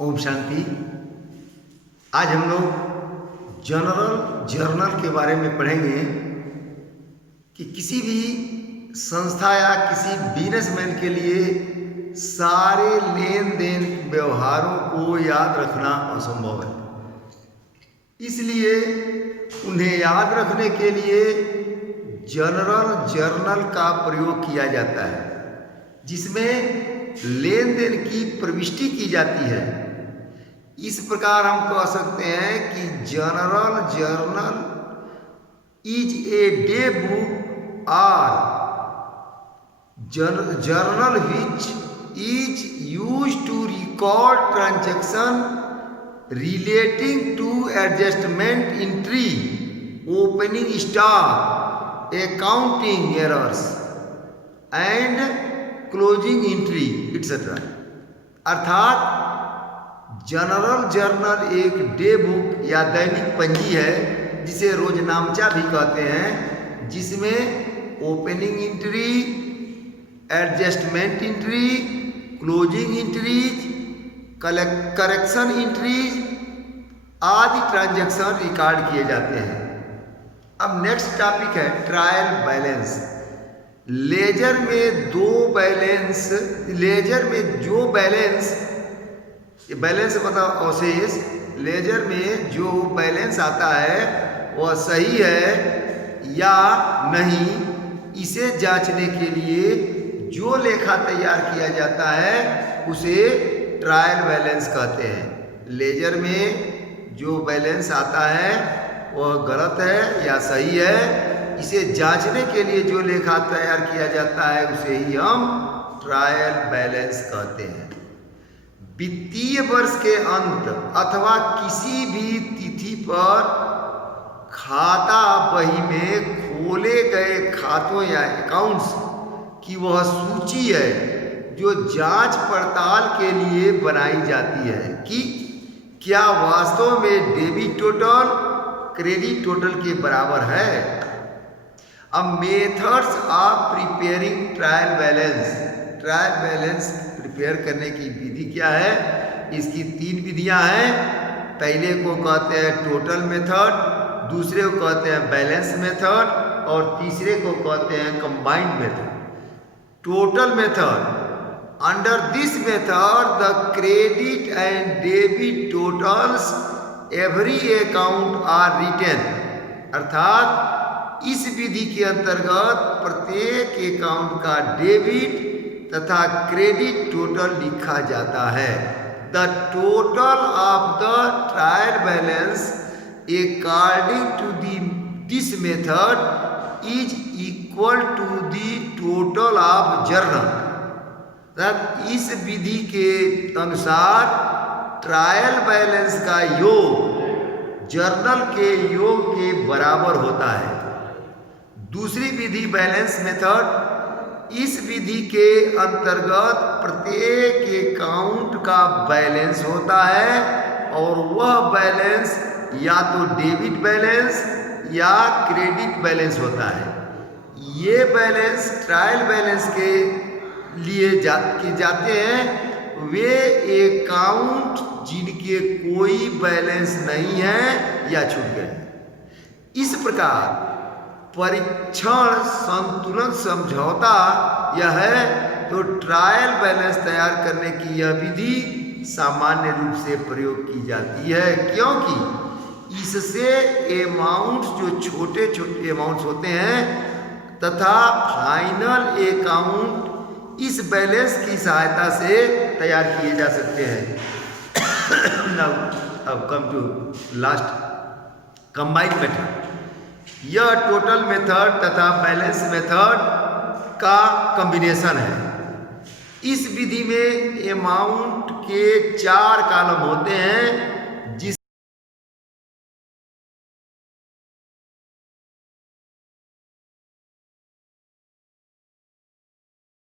ओम शांति। आज हम लोग जर्नल के बारे में पढ़ेंगे कि किसी भी संस्था या किसी बिजनेसमैन के लिए सारे लेन देन व्यवहारों को याद रखना असंभव है। इसलिए उन्हें याद रखने के लिए जर्नल का प्रयोग किया जाता है, जिसमें लेन देन की प्रविष्टि की जाती है। इस प्रकार हम कह सकते हैं कि journal is a day book और journal which is use to record transaction relating to adjustment entry, opening stock, accounting errors and closing entry etc. अर्थात जर्नल एक डे बुक या दैनिक पंजी है, जिसे रोजनामचा भी कहते हैं, जिसमें opening entry, adjustment entry, closing entries, correction entries आदि ट्रांजैक्शन रिकॉर्ड किए जाते हैं। अब नेक्स्ट टॉपिक है ट्रायल बैलेंस। लेजर में जो बैलेंस मतलब अवशेष, लेजर में जो बैलेंस आता है वह सही है या नहीं, इसे जांचने के लिए जो लेखा तैयार किया जाता है उसे ट्रायल बैलेंस कहते हैं। लेजर में जो बैलेंस आता है वह गलत है या सही है, इसे जांचने के लिए जो लेखा तैयार किया जाता है उसे ही हम ट्रायल बैलेंस कहते हैं। वित्तीय वर्ष के अंत अथवा किसी भी तिथि पर खाता बही में खोले गए खातों या अकाउंट्स की वह सूची है जो जांच पड़ताल के लिए बनाई जाती है कि क्या वास्तव में डेबिट टोटल क्रेडिट टोटल के बराबर है। अब methods of preparing trial balance prepare करने की विधि क्या है? इसकी 3 विधियां हैं। पहले को कहते हैं टोटल मेथड, दूसरे को कहते हैं बैलेंस मेथड और तीसरे को कहते हैं combined method. Total method, under this method the credit and debit totals every account are written। अर्थात इस विधि के अंतर्गत प्रत्येक अकाउंट का डेबिट तथा क्रेडिट टोटल लिखा जाता है। The total of the trial balance according to this method is equal to the total of journal। इस विधि के अनुसार ट्रायल बैलेंस का योग जर्नल के योग के बराबर होता है। दूसरी विधि बैलेंस मेथड, इस विधि के अंतर्गत प्रत्येक अकाउंट का बैलेंस होता है और वह बैलेंस या तो डेबिट बैलेंस या क्रेडिट बैलेंस होता है। ये बैलेंस ट्रायल बैलेंस के लिए जाते हैं वे अकाउंट जिनके कोई बैलेंस नहीं है या छूट गए। इस प्रकार परीक्षण संतुलन समझौता यह है तो ट्रायल बैलेंस तैयार करने की यह विधि सामान्य रूप से प्रयोग की जाती है, क्योंकि इससे अमाउंट्स जो छोटे अमाउंट्स होते हैं तथा फाइनल अकाउंट इस बैलेंस की सहायता से तैयार किए जा सकते हैं। नाउ अब come to last combined method. यह टोटल मेथड तथा बैलेंस मेथड का कॉम्बिनेशन है। इस विधि में अमाउंट के 4 कॉलम होते हैं